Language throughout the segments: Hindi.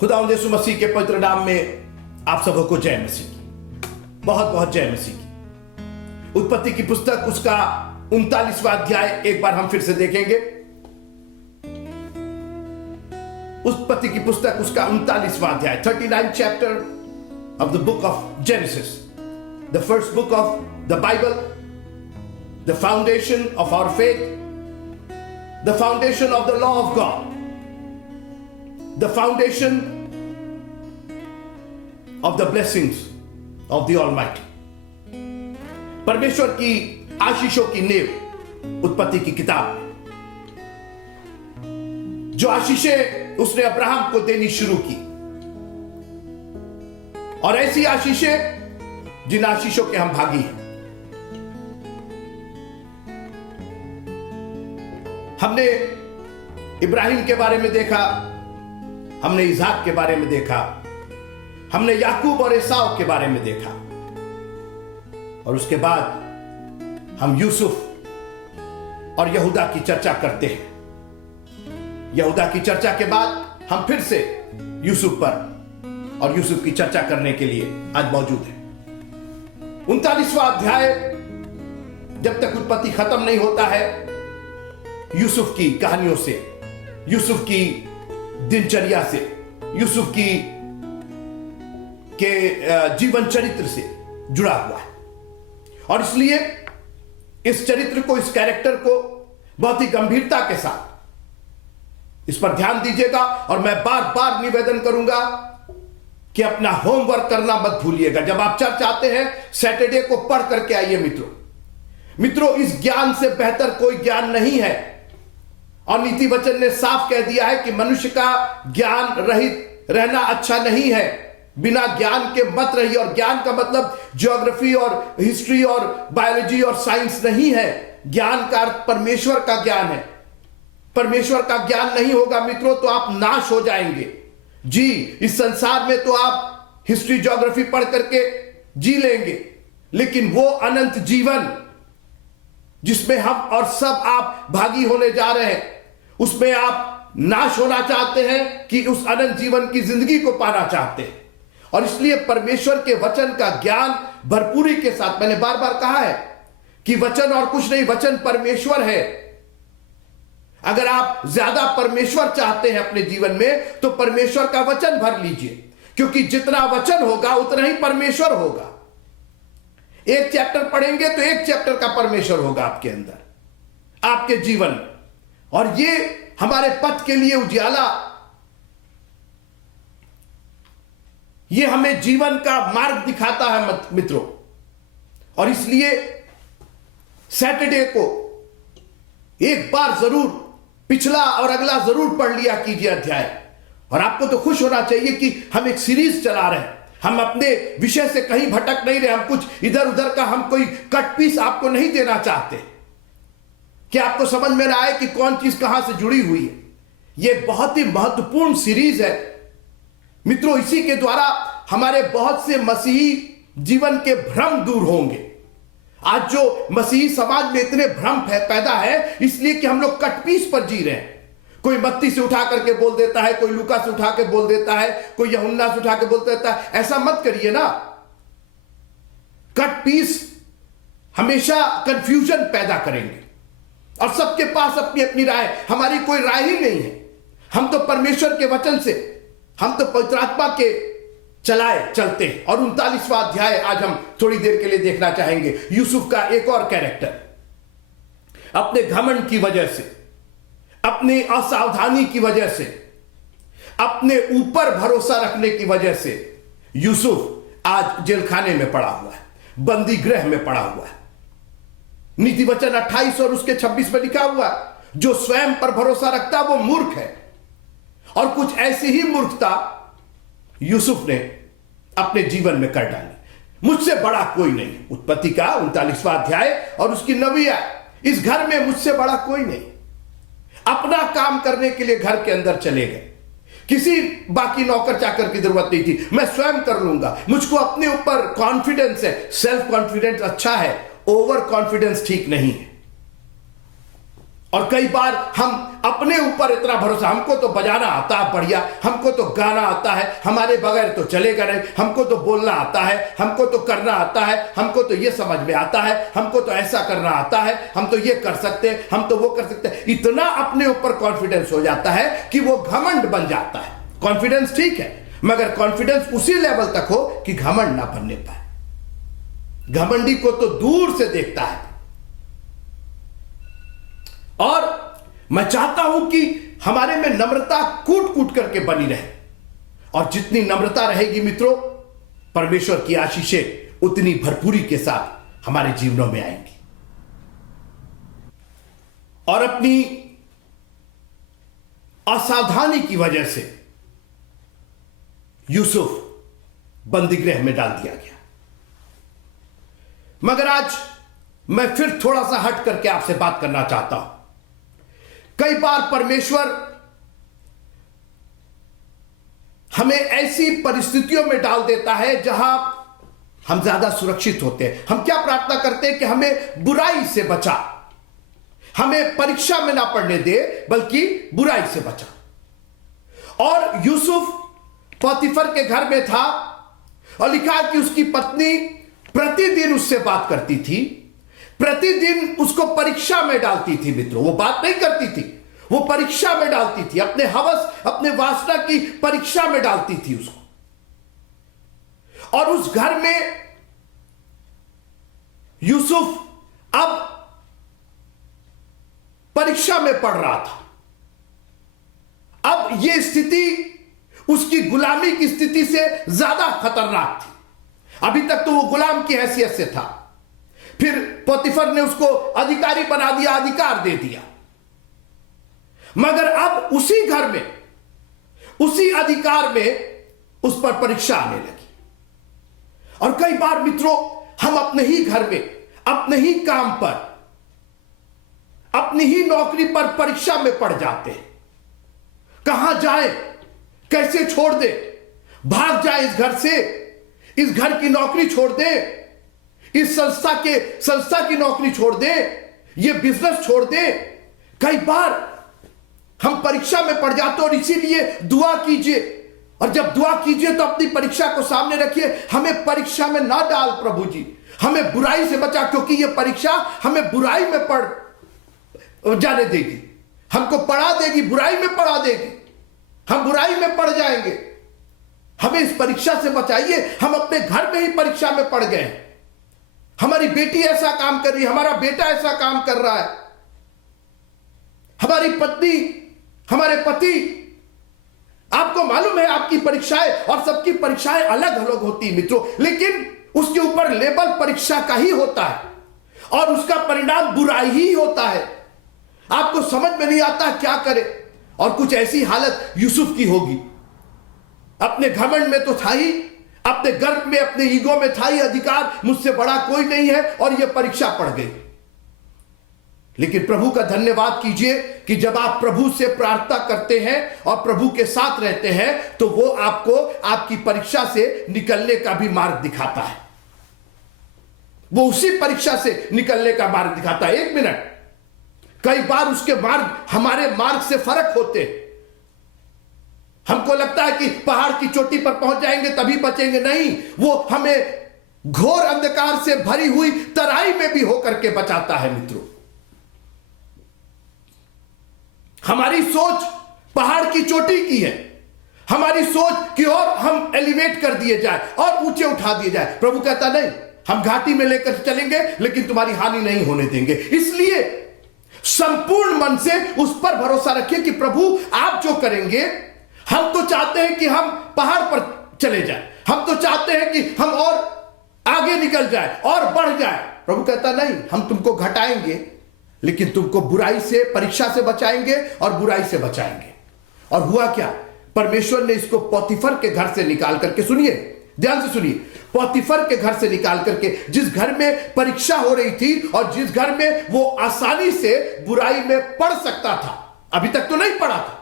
खुदावंद यीशु मसीह के पवित्र नाम में आप सबको जय मसीह की, बहुत बहुत जय मसीह की। उत्पत्ति की पुस्तक उसका 39वां अध्याय एक बार हम फिर से देखेंगे। उत्पत्ति की पुस्तक उसका 39वां अध्याय, 39th chapter of the book of Genesis, the first book of the Bible, the foundation of our faith, the foundation of the law of God, the foundation of the blessings of the Almighty. परमेश्वर की आशीषों की नींव उत्पत्ति की किताब, जो आशीषें उसने अब्राहम को देनी शुरू की, और ऐसी आशीषें जिन आशीषों के हम भागी हैं। हमने इब्राहिम के बारे में देखा, हमने इज़हाक के बारे में देखा, हमने याकूब और एसाव के बारे में देखा, और उसके बाद हम यूसुफ और यहूदा की चर्चा करते हैं। यहूदा की चर्चा के बाद हम फिर से यूसुफ पर और यूसुफ की चर्चा करने के लिए आज मौजूद हैं। 39वां अध्याय जब तक उत्पत्ति खत्म नहीं होता है, यूसुफ की कहानियों से, यूसुफ की दिनचर्या से, यूसुफ की के जीवन चरित्र से जुड़ा हुआ है। और इसलिए इस चरित्र को, इस कैरेक्टर को बहुत ही गंभीरता के साथ इस पर ध्यान दीजिएगा। और मैं बार बार निवेदन करूंगा कि अपना होमवर्क करना मत भूलिएगा। जब आप चर्च आते हैं, सैटरडे को पढ़ करके आइए मित्रों। इस ज्ञान से बेहतर कोई ज्ञान नहीं है। और नीति वचन ने साफ कह दिया है कि मनुष्य का ज्ञान रहित रहना अच्छा नहीं है। बिना ज्ञान के मत रहिए। और ज्ञान का मतलब ज्योग्राफी और हिस्ट्री और बायोलॉजी और साइंस नहीं है। ज्ञान का अर्थ परमेश्वर का ज्ञान है। परमेश्वर का ज्ञान नहीं होगा मित्रों तो आप नाश हो जाएंगे। जी, इस संसार में तो आप हिस्ट्री ज्योग्राफी पढ़ करके जी लेंगे, लेकिन वो अनंत जीवन जिसमें हम और सब आप भागी होने जा रहे हैं, उसमें आप नाश होना चाहते हैं कि उस अनंत जीवन की जिंदगी को पाना चाहते हैं। और इसलिए परमेश्वर के वचन का ज्ञान भरपूरी के साथ, मैंने बार बार कहा है कि वचन और कुछ नहीं, वचन परमेश्वर है। अगर आप ज्यादा परमेश्वर चाहते हैं अपने जीवन में तो परमेश्वर का वचन भर लीजिए, क्योंकि जितना वचन होगा उतना ही परमेश्वर होगा। एक चैप्टर पढ़ेंगे तो एक चैप्टर का परमेश्वर होगा आपके अंदर, आपके जीवन में। और ये हमारे पथ के लिए उजियाला, ये हमें जीवन का मार्ग दिखाता है मित्रों। और इसलिए सैटरडे को एक बार जरूर पिछला और अगला जरूर पढ़ लिया कीजिए अध्याय। और आपको तो खुश होना चाहिए कि हम एक सीरीज चला रहे हैं। हम अपने विषय से कहीं भटक नहीं रहे। हम कुछ इधर उधर का हम कोई कट पीस आपको नहीं देना चाहते कि आपको समझ में ना आए कि कौन चीज कहां से जुड़ी हुई है। यह बहुत ही महत्वपूर्ण सीरीज है मित्रों। इसी के द्वारा हमारे बहुत से मसीही जीवन के भ्रम दूर होंगे। आज जो मसीही समाज में इतने भ्रम पैदा है, इसलिए कि हम लोग कटपीस पर जी रहे हैं। कोई मत्ती से उठा करके बोल देता है, कोई लूका से उठा के बोल देता है, कोई यूहन्ना से उठा के बोल देता है। ऐसा मत करिए ना। कटपीस हमेशा कंफ्यूजन पैदा करेंगे और सबके पास अपनी अपनी राय। हमारी कोई राय ही नहीं है। हम तो परमेश्वर के वचन से, हम तो पवित्र आत्मा के चलते हैं। और 39वां अध्याय आज हम थोड़ी देर के लिए देखना चाहेंगे। यूसुफ का एक और कैरेक्टर, अपने घमंड की वजह से, अपनी असावधानी की वजह से, अपने ऊपर भरोसा रखने की वजह से यूसुफ आज जेल खाने में पड़ा हुआ है, बंदी गृह में पड़ा हुआ है। नीति वचन 28 और उसके 26 में लिखा हुआ है, जो स्वयं पर भरोसा रखता वो मूर्ख है। और कुछ ऐसी ही मूर्खता यूसुफ ने अपने जीवन में कर डाली। मुझसे बड़ा कोई नहीं। उत्पत्ति का 39वां अध्याय और उसकी 9वीं आयत, इस घर में मुझसे बड़ा कोई नहीं। अपना काम करने के लिए घर के अंदर चले गए। किसी बाकी नौकर चाकर की जरूरत नहीं थी। मैं स्वयं कर लूंगा। मुझको अपने ऊपर कॉन्फिडेंस है। सेल्फ कॉन्फिडेंस अच्छा है, ओवर कॉन्फिडेंस ठीक नहीं है। और कई बार हम अपने ऊपर इतना भरोसा, हमको तो बजाना आता है बढ़िया, हमको तो गाना आता है, हमारे बगैर तो चलेगा नहीं, हमको तो बोलना आता है, हमको तो करना आता है, हमको तो ये समझ में आता है, हमको तो ऐसा करना आता है, हम तो ये कर सकते हैं, हम तो वो कर सकते हैं। इतना अपने ऊपर कॉन्फिडेंस हो जाता है कि वो घमंड बन जाता है। कॉन्फिडेंस ठीक है, मगर कॉन्फिडेंस उसी लेवल तक हो कि घमंड ना बनने पाए। घमंडी को तो दूर से देखता है। और मैं चाहता हूं कि हमारे में नम्रता कूट कूट करके बनी रहे, और जितनी नम्रता रहेगी मित्रों, परमेश्वर की आशीषें उतनी भरपूरी के साथ हमारे जीवनों में आएंगी। और अपनी असावधानी की वजह से यूसुफ बंदीगृह में डाल दिया गया। मगर आज मैं फिर थोड़ा सा हट करके आपसे बात करना चाहता हूं। कई बार परमेश्वर हमें ऐसी परिस्थितियों में डाल देता है जहां हम ज्यादा सुरक्षित होते हैं। हम क्या प्रार्थना करते हैं कि हमें बुराई से बचा, हमें परीक्षा में ना पड़ने दे, बल्कि बुराई से बचा। और यूसुफ पोतीफर के घर में था, और लिखा कि उसकी पत्नी प्रतिदिन उससे बात करती थी, प्रतिदिन उसको परीक्षा में डालती थी। मित्रों, वो बात नहीं करती थी, वो परीक्षा में डालती थी, अपने हवस, अपने वासना की परीक्षा में डालती थी उसको। और उस घर में यूसुफ अब परीक्षा में पढ़ रहा था। अब यह स्थिति उसकी गुलामी की स्थिति से ज्यादा खतरनाक थी। अभी तक तो वो गुलाम की हैसियत से था, फिर पोतीफर ने उसको अधिकारी बना दिया, अधिकार दे दिया। मगर अब उसी घर में, उसी अधिकार में उस पर परीक्षा आने लगी। और कई बार मित्रों, हम अपने ही घर में, अपने ही काम पर, अपनी ही नौकरी पर परीक्षा में पड़ जाते हैं। कहां जाए, कैसे छोड़ दे, भाग जाए इस घर से, इस घर की नौकरी छोड़ दे, इस संस्था की नौकरी छोड़ दे, ये बिजनेस छोड़ दे। कई बार हम परीक्षा में पड़ जाते हैं, और इसीलिए दुआ कीजिए। और जब दुआ कीजिए तो अपनी परीक्षा को सामने रखिए, हमें परीक्षा में ना डाल प्रभु जी, हमें बुराई से बचा, क्योंकि ये परीक्षा हमें बुराई में पड़ जाने देगी, हमको पढ़ा देगी, बुराई में पढ़ा देगी, हम बुराई में पड़ जाएंगे। हमें इस परीक्षा से बचाइए। हम अपने घर में ही परीक्षा में पड़ गए। हमारी बेटी ऐसा काम कर रही है, हमारा बेटा ऐसा काम कर रहा है, हमारी पत्नी, हमारे पति, आपको मालूम है आपकी परीक्षाएं, और सबकी परीक्षाएं अलग अलग होती है मित्रों, लेकिन उसके ऊपर लेबल परीक्षा का ही होता है, और उसका परिणाम बुराई ही होता है। आपको समझ में नहीं आता क्या करे। और कुछ ऐसी हालत यूसुफ की होगी। अपने घमंड में तो था ही, अपने गर्व में, अपने ईगो में था ही अधिकार, मुझसे बड़ा कोई नहीं है, और यह परीक्षा पड़ गई। लेकिन प्रभु का धन्यवाद कीजिए कि जब आप प्रभु से प्रार्थना करते हैं और प्रभु के साथ रहते हैं, तो वो आपको आपकी परीक्षा से निकलने का भी मार्ग दिखाता है। वो उसी परीक्षा से निकलने का मार्ग दिखाता है। एक मिनट, कई बार उसके मार्ग हमारे मार्ग से फर्क होते हैं। हमको लगता है कि पहाड़ की चोटी पर पहुंच जाएंगे तभी बचेंगे, नहीं, वो हमें घोर अंधकार से भरी हुई तराई में भी होकर के बचाता है। मित्रों, हमारी सोच पहाड़ की चोटी की है, हमारी सोच कि और हम एलिवेट कर दिए जाए और ऊंचे उठा दिए जाए। प्रभु कहता नहीं, हम घाटी में लेकर चलेंगे, लेकिन तुम्हारी हानि नहीं होने देंगे। इसलिए संपूर्ण मन से उस पर भरोसा रखिए कि प्रभु आप जो करेंगे, हम तो चाहते हैं कि हम पहाड़ पर चले जाएं, हम तो चाहते हैं कि हम और आगे निकल जाए और बढ़ जाए। प्रभु कहता नहीं, हम तुमको घटाएंगे, लेकिन तुमको बुराई से, परीक्षा से बचाएंगे और बुराई से बचाएंगे। और हुआ क्या, परमेश्वर ने इसको पोतीफर के घर से निकाल करके, सुनिए, ध्यान से सुनिए, पोतीफर के घर से निकाल करके, जिस घर में परीक्षा हो रही थी और जिस घर में वो आसानी से बुराई में पड़ सकता था, अभी तक तो नहीं पड़ा था,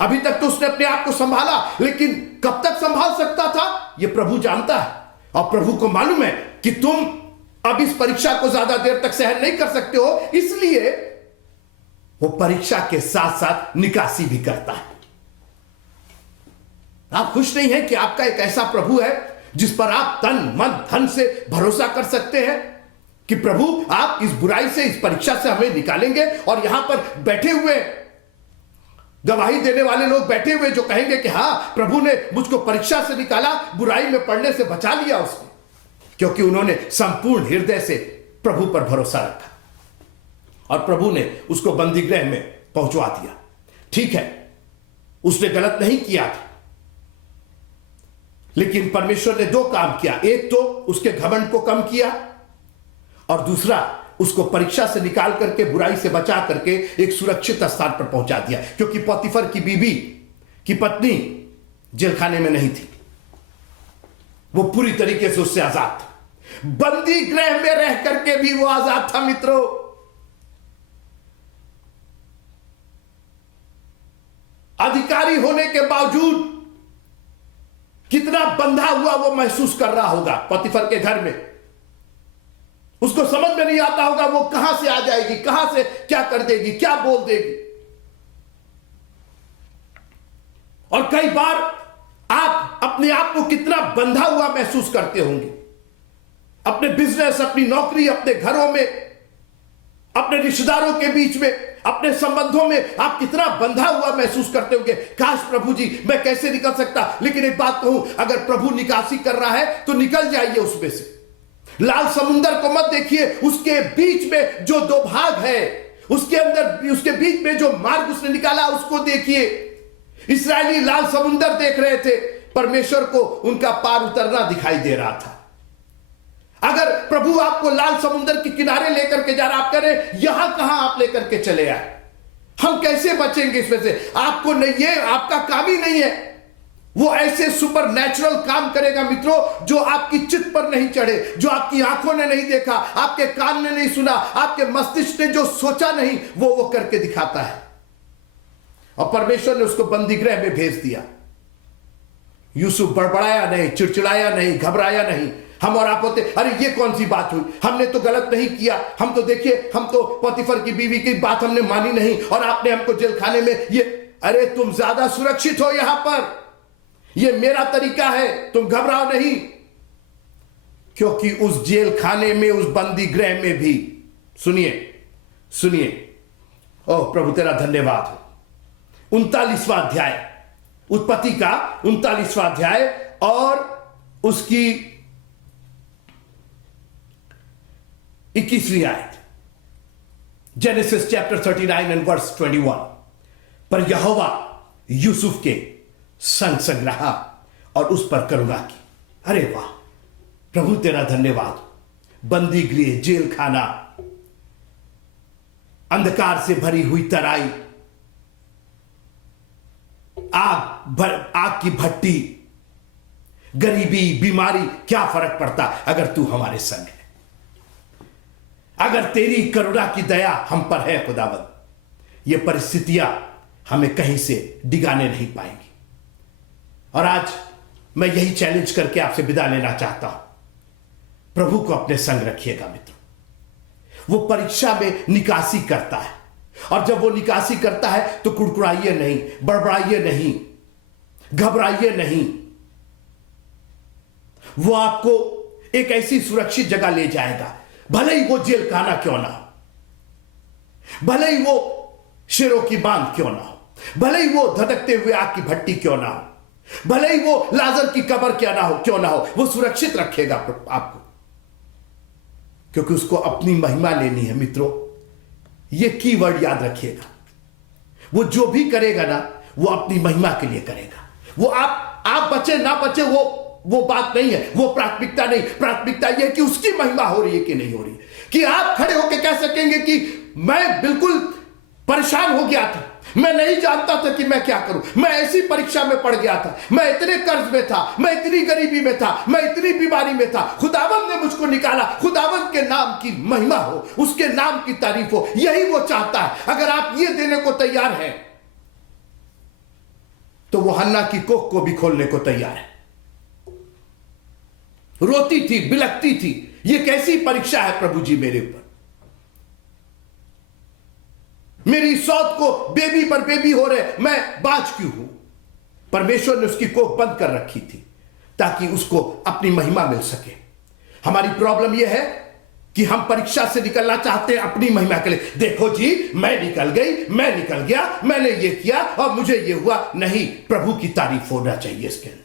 अभी तक तो उसने अपने आप को संभाला, लेकिन कब तक संभाल सकता था यह प्रभु जानता है। और प्रभु को मालूम है कि तुम अब इस परीक्षा को ज्यादा देर तक सहन नहीं कर सकते हो, इसलिए वो परीक्षा के साथ साथ निकासी भी करता है। आप खुश नहीं हैं कि आपका एक ऐसा प्रभु है जिस पर आप तन मन धन से भरोसा कर सकते हैं कि प्रभु आप इस बुराई से, इस परीक्षा से हमें निकालेंगे। और यहां पर बैठे हुए गवाही देने वाले लोग बैठे हुए जो कहेंगे कि हां, प्रभु ने मुझको परीक्षा से निकाला, बुराई में पड़ने से बचा लिया उसने, क्योंकि उन्होंने संपूर्ण हृदय से प्रभु पर भरोसा रखा और प्रभु ने उसको बंदीगृह में पहुंचवा दिया। ठीक है, उसने गलत नहीं किया था, लेकिन परमेश्वर ने दो काम किया। एक तो उसके घमंड को कम किया और दूसरा उसको परीक्षा से निकाल करके, बुराई से बचा करके एक सुरक्षित स्थान पर पहुंचा दिया, क्योंकि पोतीफर की बीवी की पत्नी जेलखाने में नहीं थी, वो पूरी तरीके से उससे आजाद था। बंदी गृह में रह करके भी वो आजाद था मित्रों। अधिकारी होने के बावजूद कितना बंधा हुआ वो महसूस कर रहा होगा पोतीफर के घर में। उसको समझ में नहीं आता होगा वो कहां से आ जाएगी, कहां से क्या कर देगी, क्या बोल देगी। और कई बार आप अपने आप को कितना बंधा हुआ महसूस करते होंगे, अपने बिजनेस, अपनी नौकरी, अपने घरों में, अपने रिश्तेदारों के बीच में, अपने संबंधों में आप कितना बंधा हुआ महसूस करते होंगे। काश प्रभु जी मैं कैसे निकल सकता। लेकिन एक बात कहूं, अगर प्रभु निकासी कर रहा है तो निकल जाइए उसमें से। लाल समुंदर को मत देखिए, उसके बीच में जो दो भाग है, उसके अंदर, उसके बीच में जो मार्ग उसने निकाला उसको देखिए। इस्राएली लाल समुंदर देख रहे थे, परमेश्वर को उनका पार उतरना दिखाई दे रहा था। अगर प्रभु आपको लाल समुंदर के किनारे लेकर के जा रहा, आप कह रहे यहां कहां आप लेकर के चले आए, हम कैसे बचेंगे इसमें से। आपको नहीं, ये आपका काम ही नहीं है। वो ऐसे सुपर नेचुरल काम करेगा मित्रों जो आपकी चित्त पर नहीं चढ़े, जो आपकी आंखों ने नहीं देखा, आपके कान ने नहीं सुना, आपके मस्तिष्क ने जो सोचा नहीं, वो करके दिखाता है। और परमेश्वर ने उसको बंदीगृह में भेज दिया। यूसुफ बड़बड़ाया नहीं, चिड़चिड़ाया नहीं, घबराया नहीं। हम और आप होते, अरे ये कौन सी बात हुई, हमने तो गलत नहीं किया, हम तो देखिए, हम तो पोतीफर की बीवी की बात हमने मानी नहीं और आपने हमको जेलखाने में ये। अरे तुम ज्यादा सुरक्षित हो यहां पर, ये मेरा तरीका है, तुम घबराओ नहीं। क्योंकि उस जेल खाने में, उस बंदी गृह में भी, सुनिए, ओह प्रभु तेरा धन्यवाद हो। 39वां अध्याय, उत्पत्ति का 39वां अध्याय और उसकी 21वीं आयत, जेनेसिस चैप्टर 39 एंड वर्स 21। पर यहोवा यूसुफ के संग रहा और उस पर करुणा की। अरे वाह प्रभु तेरा धन्यवाद। बंदी गृह, जेल खाना, अंधकार से भरी हुई तराई, आग की भट्टी, गरीबी, बीमारी, क्या फर्क पड़ता अगर तू हमारे संग है। अगर तेरी करुणा की दया हम पर है खुदावंद, ये परिस्थितियां हमें कहीं से डिगाने नहीं पाएंगी। और आज मैं यही चैलेंज करके आपसे विदा लेना चाहता हूं। प्रभु को अपने संग रखिएगा मित्रों। वो परीक्षा में निकासी करता है, और जब वो निकासी करता है तो कुड़कुड़ाइए नहीं, बड़बड़ाइए नहीं, घबराइए नहीं। वो आपको एक ऐसी सुरक्षित जगह ले जाएगा, भले ही वो जेल खाना क्यों ना हो, भले ही वो शेरों की बांध क्यों ना हो, भले ही वो धधकते हुए आग की भट्टी क्यों ना हो, भले ही वो लाजर की कब्र क्यों ना हो, वो सुरक्षित रखेगा आपको, क्योंकि उसको अपनी महिमा लेनी है मित्रों। ये कीवर्ड याद रखिएगा। वो जो भी करेगा ना, वो अपनी महिमा के लिए करेगा। वो आप बचे ना बचे वो बात नहीं है, वो प्राथमिकता नहीं। प्राथमिकता यह है कि उसकी महिमा हो रही है कि नहीं हो रही है, कि आप खड़े होकर कह सकेंगे कि मैं बिल्कुल परेशान हो गया था, मैं नहीं जानता था कि मैं क्या करूं, मैं ऐसी परीक्षा में पड़ गया था, मैं इतने कर्ज में था, मैं इतनी गरीबी में था, मैं इतनी बीमारी में था, खुदावंद ने मुझको निकाला। खुदावंद के नाम की महिमा हो, उसके नाम की तारीफ हो, यही वो चाहता है। अगर आप ये देने को तैयार हैं तो वो हन्ना की कोख को भी खोलने को तैयार है। रोती थी, बिलखती थी, ये कैसी परीक्षा है प्रभु जी मेरे ऊपर। मेरी सौत को बेबी पर बेबी हो रहे, मैं बाज क्यों हूं? परमेश्वर ने उसकी कोख बंद कर रखी थी ताकि उसको अपनी महिमा मिल सके। हमारी प्रॉब्लम यह है कि हम परीक्षा से निकलना चाहते हैं अपनी महिमा के लिए। देखो जी, मैं निकल गई, मैं निकल गया, मैंने ये किया और मुझे ये हुआ। नहीं, प्रभु की तारीफ होना चाहिए इसके अंदर।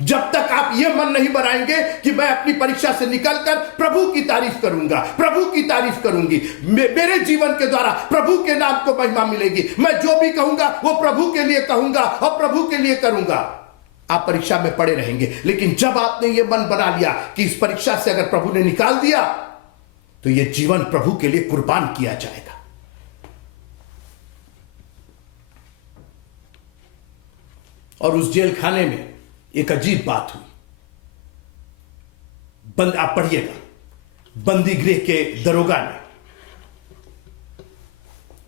जब तक आप ये मन नहीं बनाएंगे कि मैं अपनी परीक्षा से निकलकर प्रभु की तारीफ करूंगा, प्रभु की तारीफ करूंगी, मेरे जीवन के द्वारा प्रभु के नाम को महिमा मिलेगी, मैं जो भी कहूंगा वो प्रभु के लिए कहूंगा और प्रभु के लिए करूंगा, आप परीक्षा में पड़े रहेंगे। लेकिन जब आपने ये मन बना लिया कि इस परीक्षा से अगर प्रभु ने निकाल दिया तो ये जीवन प्रभु के लिए कुर्बान किया जाएगा। और उस जेल खाने में एक अजीब बात हुई। आप पढ़िएगा, बंदी गृह के दरोगा ने,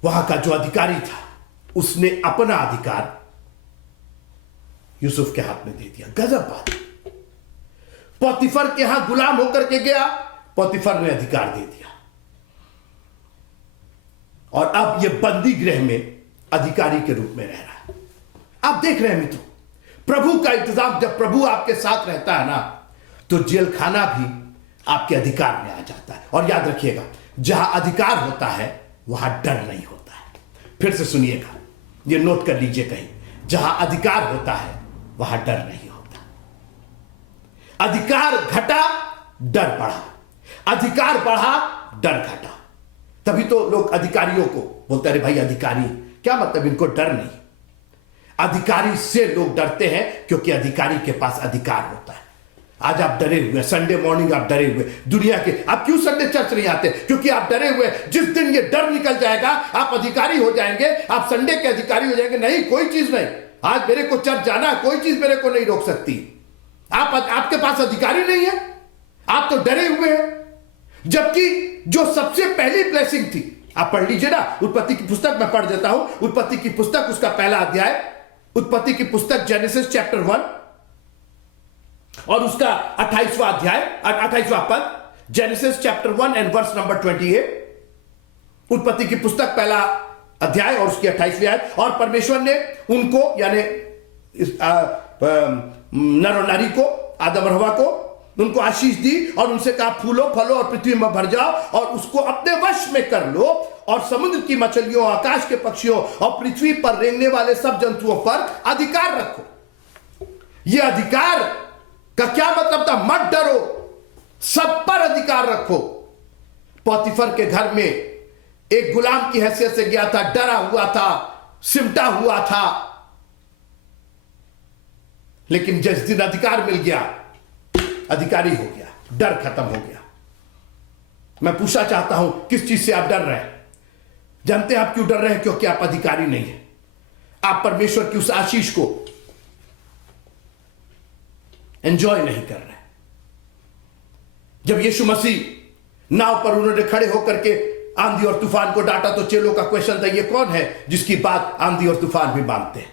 वहां का जो अधिकारी था, उसने अपना अधिकार यूसुफ के हाथ में दे दिया। गजब बात। पोतीफर के यहां गुलाम होकर के गया, पोतीफर ने अधिकार दे दिया और अब यह बंदी गृह में अधिकारी के रूप में रह रहा है। आप देख रहे हैं मित्रों, प्रभु का इंतजाम, जब प्रभु आपके साथ रहता है ना, तो जेल खाना भी आपके अधिकार में आ जाता है। और याद रखिएगा, जहां अधिकार होता है वहां डर नहीं होता है। फिर से सुनिएगा, ये नोट कर लीजिए कहीं, जहां अधिकार होता है वहां डर नहीं होता। अधिकार घटा, डर बढ़ा, अधिकार बढ़ा, डर घटा। तभी तो लोग अधिकारियों को बोलते, अरे भाई अधिकारी, क्या मतलब, इनको डर नहीं। अधिकारी से लोग डरते हैं क्योंकि अधिकारी के पास अधिकार होता है। आज आप डरे हुए, संडे मॉर्निंग आप डरे हुए, दुनिया के, आप क्यों संडे चर्च नहीं आते? क्योंकि आप डरे हुए। जिस दिन ये डर निकल जाएगा, आप अधिकारी हो जाएंगे, आप संडे के अधिकारी हो जाएंगे। नहीं, कोई चीज नहीं, आज मेरे को चर्च जाना, कोई चीज मेरे को नहीं रोक सकती। आपके पास अधिकारी नहीं है, आप तो डरे हुए हैं। जबकि जो सबसे पहली ब्लेसिंग थी, आप पढ़ लीजिए ना, उत्पत्ति की पुस्तक में पढ़ देता हूं, उत्पत्ति की पुस्तक, उसका पहला अध्याय, उत्पत्ति की पुस्तक जेनेसिस चैप्टर 1 और उसका 28वां अध्याय, 28वां पद, Genesis chapter 1 and verse number 28। उत्पत्ति की पुस्तक पहला अध्याय और उसकी 28वीं आयत। और परमेश्वर ने उनको, यानी नर और नारी को, आदम और हवा को, उनको आशीष दी और उनसे कहा, फूलो फलो और पृथ्वी में भर जाओ और उसको अपने वश में कर लो और समुद्र की मछलियों, आकाश के पक्षियों और पृथ्वी पर रेंगने वाले सब जंतुओं पर अधिकार रखो। यह अधिकार का क्या मतलब था? मत डरो, सब पर अधिकार रखो। पोतीफर के घर में एक गुलाम की हैसियत से गया था, डरा हुआ था, सिमटा हुआ था, लेकिन जिस दिन अधिकार मिल गया, अधिकारी हो गया, डर खत्म हो गया। मैं पूछना चाहता हूं, किस चीज से आप डर रहे हैं? जानते हैं आप क्यों डर रहे हैं? क्योंकि आप अधिकारी नहीं हैं। आप परमेश्वर की उस आशीष को एंजॉय नहीं कर रहे। जब यीशु मसीह नाव पर उन्होंने खड़े होकर के आंधी और तूफान को डांटा, तो चेलों का क्वेश्चन था, ये कौन है जिसकी बात आंधी और तूफान भी मानते हैं?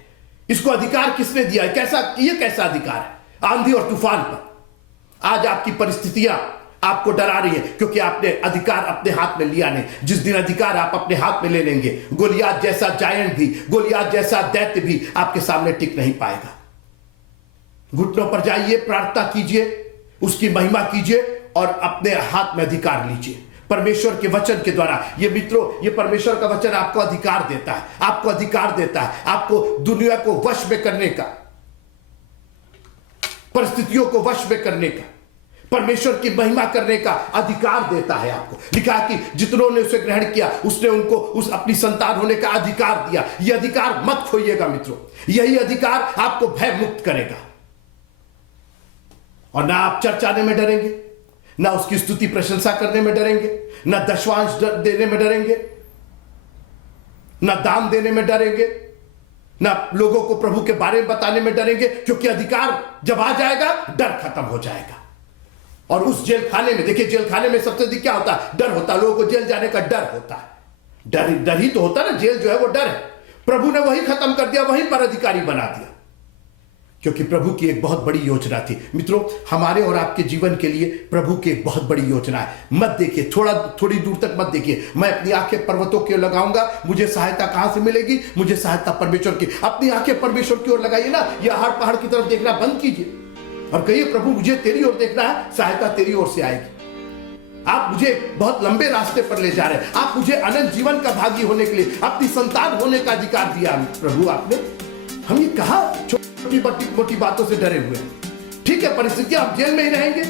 इसको अधिकार किसने दिया है? ये कैसा अधिकार है आंधी और तूफान पर? आज आपकी परिस्थितियां आपको डरा रही है क्योंकि आपने अधिकार अपने हाथ में लिया नहीं। जिस दिन अधिकार आप अपने हाथ में ले लेंगे, गोलियात जैसा जायंट भी, गोलियात जैसा दैत्य भी आपके सामने टिक नहीं पाएगा। घुटनों पर जाइए, प्रार्थना कीजिए, उसकी महिमा कीजिए और अपने हाथ में अधिकार लीजिए परमेश्वर के वचन के द्वारा। ये मित्रों, ये परमेश्वर का वचन आपको अधिकार देता है, आपको अधिकार देता है, आपको दुनिया को वश में करने का, परिस्थितियों को वश में करने का, परमेश्वर की महिमा करने का अधिकार देता है आपको। लिखा कि जितनों ने उसे ग्रहण किया, उसने उनको उस अपनी संतान होने का अधिकार दिया। यह अधिकार मत खोइएगा मित्रों, यही अधिकार आपको भय मुक्त करेगा। और ना आप चर्च आने में डरेंगे, ना उसकी स्तुति प्रशंसा करने में डरेंगे, ना दशवांश देने में डरेंगे, ना दान देने में डरेंगे, ना लोगों को प्रभु के बारे में बताने में डरेंगे, क्योंकि अधिकार जब आ जाएगा, डर खत्म हो जाएगा। और उस जेल खाने में, देखिए जेल खाने में सबसे अधिक क्या होता है? डर होता है। लोगों को जेल जाने का डर होता है। डर ही तो होता है ना, जेल जो है वो डर है। प्रभु ने वही खत्म कर दिया, वहीं पर अधिकारी बना दिया। क्योंकि प्रभु की एक बहुत बड़ी योजना थी। मित्रों, हमारे और आपके जीवन के लिए प्रभु की एक बहुत बड़ी योजना है। मत देखिए, थोड़ी दूर तक मत देखिए। मैं अपनी आंखें पर्वतों की ओर लगाऊंगा, मुझे सहायता कहां से मिलेगी? मुझे सहायता परमेश्वर की। अपनी आंखें परमेश्वर की ओर लगाइए ना, यह पहाड़ की तरफ देखना बंद कीजिए और कहिए, प्रभु मुझे तेरी ओर देखना है, सहायता तेरी ओर से आएगी। आप मुझे बहुत लंबे रास्ते पर ले जा रहे हैं। आप मुझे अनंत जीवन का भागी होने के लिए, अपनी संतान होने का अधिकार दिया प्रभु आपने। हम ये कहा छोटी मोटी बातों से डरे हुए हैं। ठीक है, परिस्थितियां आप जेल में ही रहेंगे,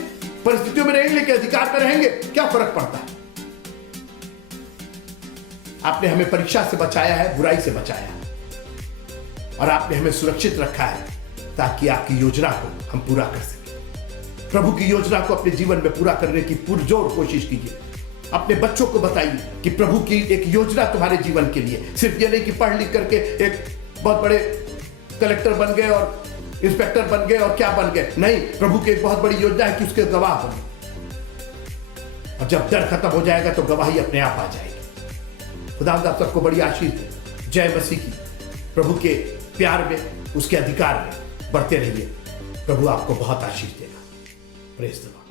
परिस्थितियों में रहेंगे, लेकिन अधिकार में रहेंगे, क्या फर्क पड़ता है? आपने हमें परीक्षा से बचाया है, बुराई से बचाया है, और आपने हमें सुरक्षित रखा है ताकि आपकी योजना को हम पूरा कर सकें। प्रभु की योजना को अपने जीवन में पूरा करने की पुरजोर कोशिश कीजिए। अपने बच्चों को बताइए कि प्रभु की एक योजना तुम्हारे जीवन के लिए, सिर्फ ये नहीं कि पढ़ लिख करके एक बहुत बड़े कलेक्टर बन गए और इंस्पेक्टर बन गए और क्या बन गए। नहीं, प्रभु की एक बहुत बड़ी योजना है कि उसके गवाह बने, और जब डर खत्म हो जाएगा तो गवाही अपने आप आ जाएगी। खुदा आप सबको बड़ी आशीष दे। जय मसीह की। प्रभु के प्यार में, उसके अधिकार में बढ़ते रहिए। प्रभु आपको बहुत आशीष देगा। Praise the Lord.